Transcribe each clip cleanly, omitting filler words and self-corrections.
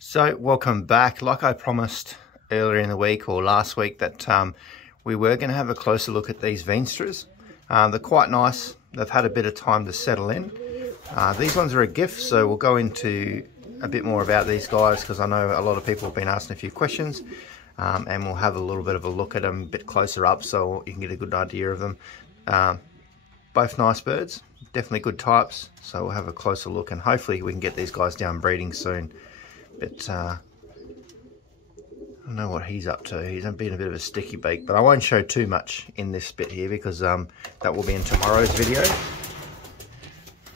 So welcome back. Like I promised earlier in the week or last week that we were going to have a closer look at these Veenstras. They're quite nice. They've had a bit of time to settle in. These ones are a gift, so we'll go into a bit more about these guys because I know a lot of people have been asking a few questions, and we'll have a little bit of a look at them a bit closer up so you can get a good idea of them. Both nice birds, definitely good types, so we'll have a closer look and hopefully we can get these guys down breeding soon. But I don't know what he's up to. He's been a bit of a sticky beak, but I won't show too much in this bit here because that will be in tomorrow's video.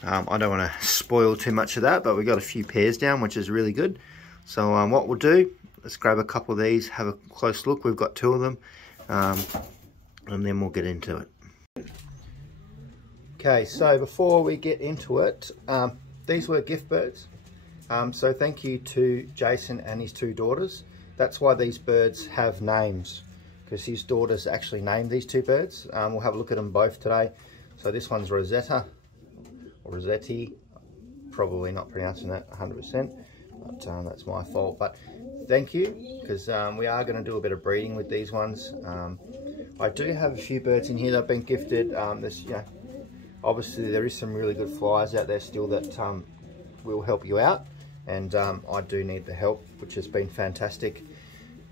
I don't want to spoil too much of that, but we got a few pairs down, which is really good. So what we'll do, let's grab a couple of these, have a close look. We've got two of them, and then we'll get into it. Okay, so before we get into it, these were gift birds. So thank you to Jason and his two daughters. That's why these birds have names, because his daughters actually named these two birds. We'll have a look at them both today. So this one's Rosetta, or Rosetti, probably not pronouncing that 100%, but that's my fault. But thank you, because we are going to do a bit of breeding with these ones. I do have a few birds in here that have been gifted. Obviously there is some really good flyers out there still that will help you out, and I do need the help, which has been fantastic.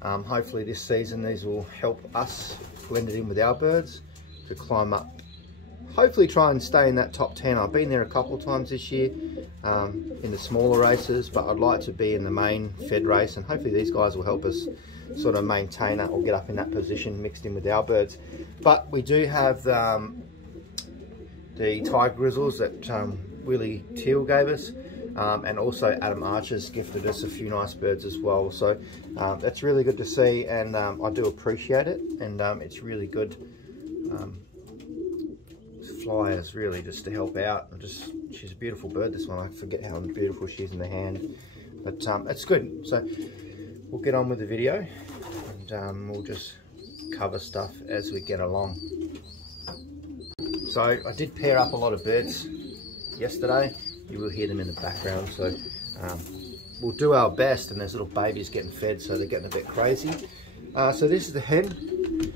Hopefully this season these will help us blend it in with our birds to climb up, hopefully try and stay in that top 10. I've been there a couple of times this year in the smaller races, but I'd like to be in the main fed race, and hopefully these guys will help us sort of maintain that or get up in that position mixed in with our birds. But we do have the Tiger Grizzles that Willie Teal gave us, and also Adam Archer's gifted us a few nice birds as well. So that's really good to see, and I do appreciate it, and it's really good flyers really just to help out. She's a beautiful bird, this one. I forget how beautiful she is in the hand, but it's good. So we'll get on with the video, and we'll just cover stuff as we get along. So I did pair up a lot of birds yesterday. You will hear them in the background, so we'll do our best. And there's little babies getting fed, so they're getting a bit crazy. So this is the hen.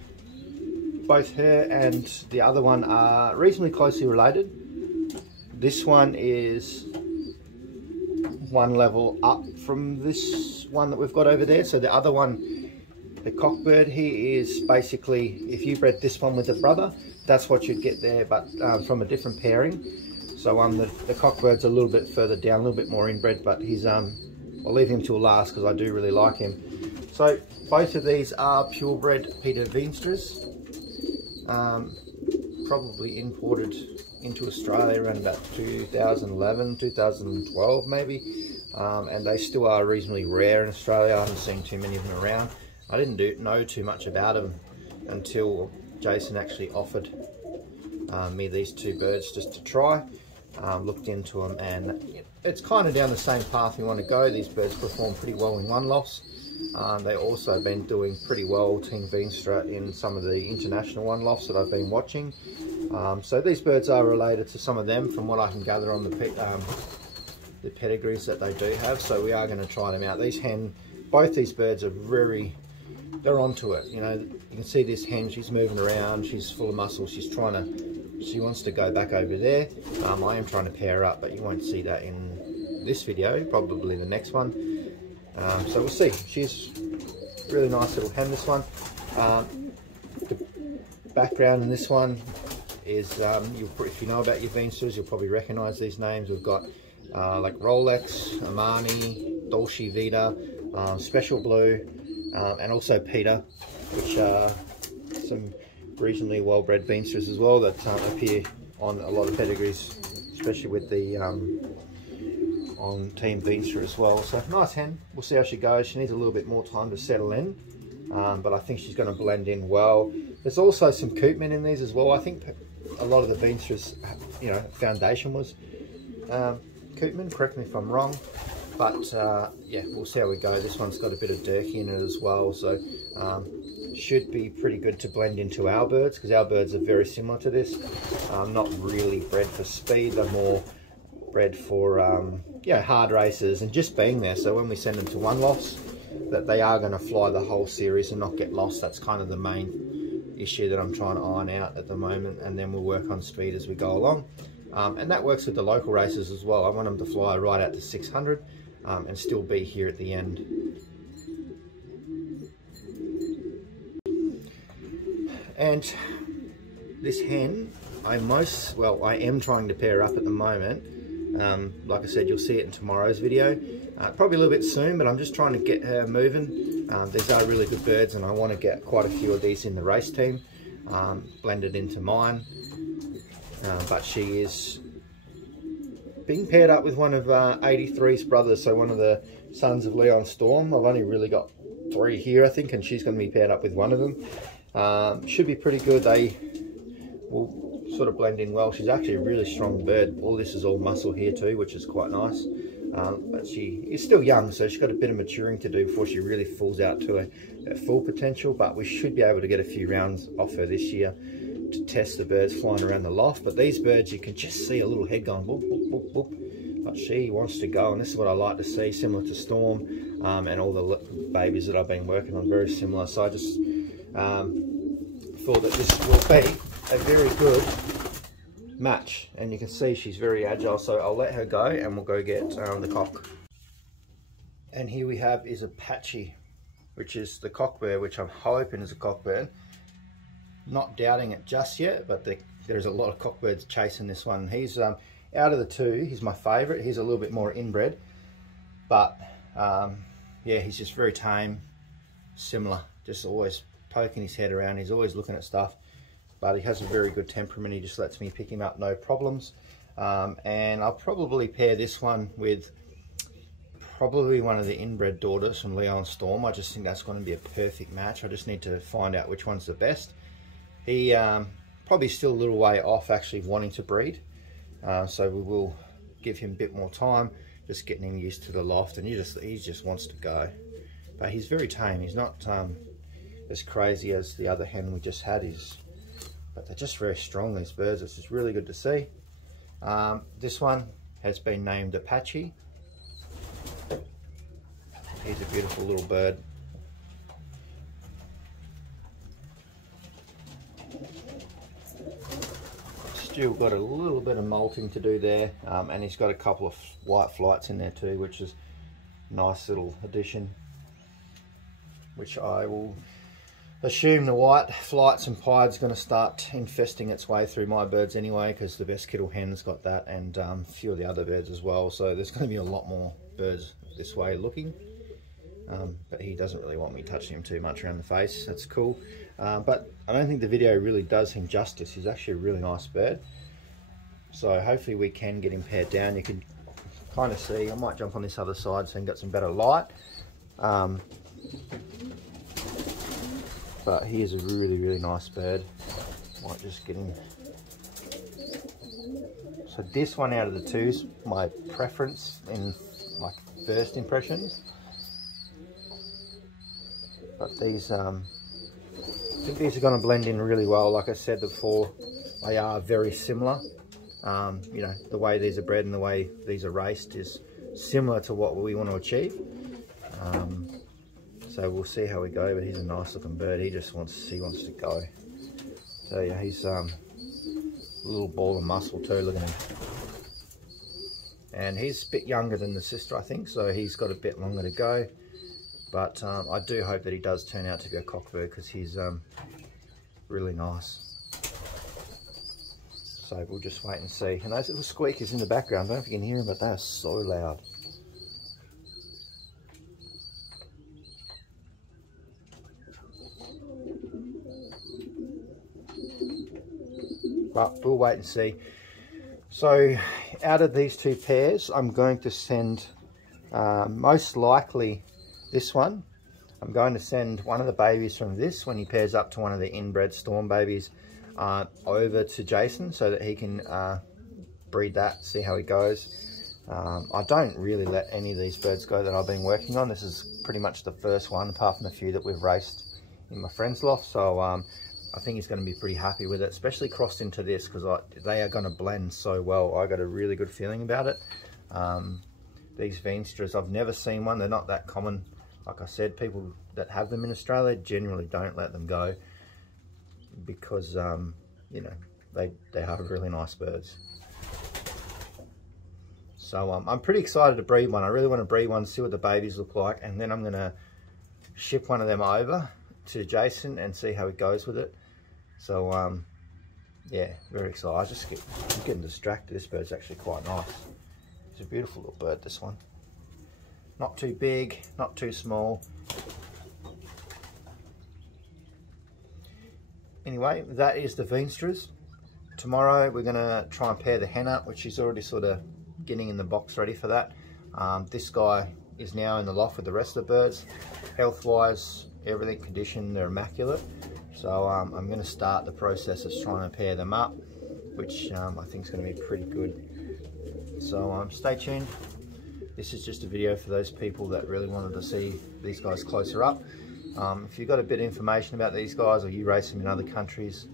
Both her and the other one are reasonably closely related. This one is one level up from this one that we've got over there. So the other one, the cockbird, he is basically, if you bred this one with a brother, that's what you'd get there, but from a different pairing. So the cockbird's a little bit further down, a little bit more inbred, but he's I'll leave him till last because I do really like him. So both of these are purebred Peter Veenstras, probably imported into Australia around about 2011, 2012 maybe, and they still are reasonably rare in Australia. I haven't seen too many of them around. I didn't know too much about them until Jason actually offered me these two birds just to try. Looked into them, and it's kind of down the same path we want to go. These birds perform pretty well in one loss. They've also been doing pretty well, Team Veenstra, in some of the international one lofts that I've been watching. So these birds are related to some of them from what I can gather on the pedigrees that they do have. So we are going to try them out. Both these birds are they're onto it. You know, you can see this hen, she's moving around, she's full of muscle, she wants to go back over there. I am trying to pair her up, but you won't see that in this video, probably the next one. So we'll see. She's a really nice little hen, this one. The background in this one is, if you know about your Veenstras, you'll probably recognise these names. We've got like Rolex, Armani, Dolce Vita, Special Blue, and also Peter, which are some reasonably well-bred Veenstras as well that appear on a lot of pedigrees, especially with the on Team Veenstra as well. So nice hen. We'll see how she goes. She needs a little bit more time to settle in, but I think she's going to blend in well. There's also some Koopman in these as well. I think a lot of the Veenstras, foundation was Koopman. Correct me if I'm wrong. But yeah, we'll see how we go. This one's got a bit of Durkee in it as well, so should be pretty good to blend into our birds, because our birds are very similar to this. Not really bred for speed, they're more bred for you know, hard races and just being there. So when we send them to one loss, that they are going to fly the whole series and not get lost. That's kind of the main issue that I'm trying to iron out at the moment, and then we'll work on speed as we go along. And that works with the local races as well. I want them to fly right out to 600 and still be here at the end. And this hen, I am trying to pair up at the moment. Like I said, you'll see it in tomorrow's video. Probably a little bit soon, but I'm just trying to get her moving. These are really good birds, and I want to get quite a few of these in the race team, blended into mine. But she is being paired up with one of 83's brothers, so one of the sons of Leon Storm. I've only really got 3 here, I think, and she's going to be paired up with one of them. Should be pretty good. They will sort of blend in well. She's actually a really strong bird. All this is all muscle here too, which is quite nice. But she is still young, so she's got a bit of maturing to do before she really falls out to her full potential. But we should be able to get a few rounds off her this year to test the birds flying around the loft. But these birds, you can just see a little head going boop, boop, boop, boop. But she wants to go, and this is what I like to see, similar to Storm and all the babies that I've been working on, very similar. So I just thought that this will be a very good match, and you can see she's very agile, so I'll let her go and we'll go get the cock. And here we have is Apache, which is the cockbird, which I'm hoping is a cockbird. Not doubting it just yet, but there's a lot of cockbirds chasing this one. He's out of the 2, he's my favorite. He's a little bit more inbred, but yeah, he's just very tame, similar, just always poking his head around. He's always looking at stuff, but he has a very good temperament. He just lets me pick him up, no problems. And I'll probably pair this one with probably one of the inbred daughters from Leon Storm. I just think that's going to be a perfect match. I just need to find out which one's the best. He probably still a little way off actually wanting to breed, so we will give him a bit more time, just getting him used to the loft, and he just wants to go. But he's very tame. He's not as crazy as the other hen we just had. But they're just very strong, these birds. It's just really good to see. This one has been named Apache. He's a beautiful little bird. Still got a little bit of molting to do there, and he's got a couple of white flights in there too, which is a nice little addition, which I will assume the white flights and pied's going to start infesting its way through my birds anyway, because the best kittle hen's got that, and a few of the other birds as well. So there's going to be a lot more birds this way looking, but he doesn't really want me touching him too much around the face. That's cool. But I don't think the video really does him justice. He's actually a really nice bird, so hopefully we can get him paired down. You can kind of see, I might jump on this other side so I can get some better light. But he is a really nice bird. Might just get him. So this one out of the 2 is my preference in my first impressions. But these, I think these are going to blend in really well. Like I said before, they are very similar. You know, the way these are bred and the way these are raced is similar to what we want to achieve. So we'll see how we go, but he's a nice looking bird. He wants to go. So yeah, he's a little ball of muscle too, look at him. And he's a bit younger than the sister, I think, so he's got a bit longer to go. But I do hope that he does turn out to be a cockbird, because he's really nice. So we'll just wait and see. And those little squeakers in the background, I don't know if you can hear them, but they are so loud. But we'll wait and see. So out of these 2 pairs, I'm going to send most likely this one. I'm going to send one of the babies from this, when he pairs up to one of the inbred Storm babies, over to Jason so that he can breed that, see how he goes. I don't really let any of these birds go that I've been working on. This is pretty much the first one, apart from a few that we've raced in my friend's loft. So I think he's going to be pretty happy with it, especially crossed into this, because they are going to blend so well. I got a really good feeling about it. these Veenstras. I've never seen one. They're not that common. Like I said, people that have them in Australia generally don't let them go because, you know, they are really nice birds. So I'm pretty excited to breed one. I really want to breed one, see what the babies look like, and then I'm going to ship one of them over to Jason and see how it goes with it. So yeah, very excited. I'm getting distracted. This bird's actually quite nice. It's a beautiful little bird, this one. Not too big, not too small. Anyway, that is the Veenstras. Tomorrow we're going to try and pair the hen up, which is already sort of getting in the box ready for that. This guy is now in the loft with the rest of the birds. Health-wise, everything conditioned, they're immaculate. So I'm going to start the process of trying to pair them up, which I think is going to be pretty good. So stay tuned. This is just a video for those people that really wanted to see these guys closer up. If you've got a bit of information about these guys or you race them in other countries,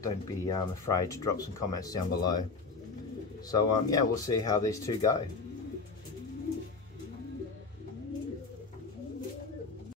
don't be afraid to drop some comments down below. So yeah, we'll see how these two go.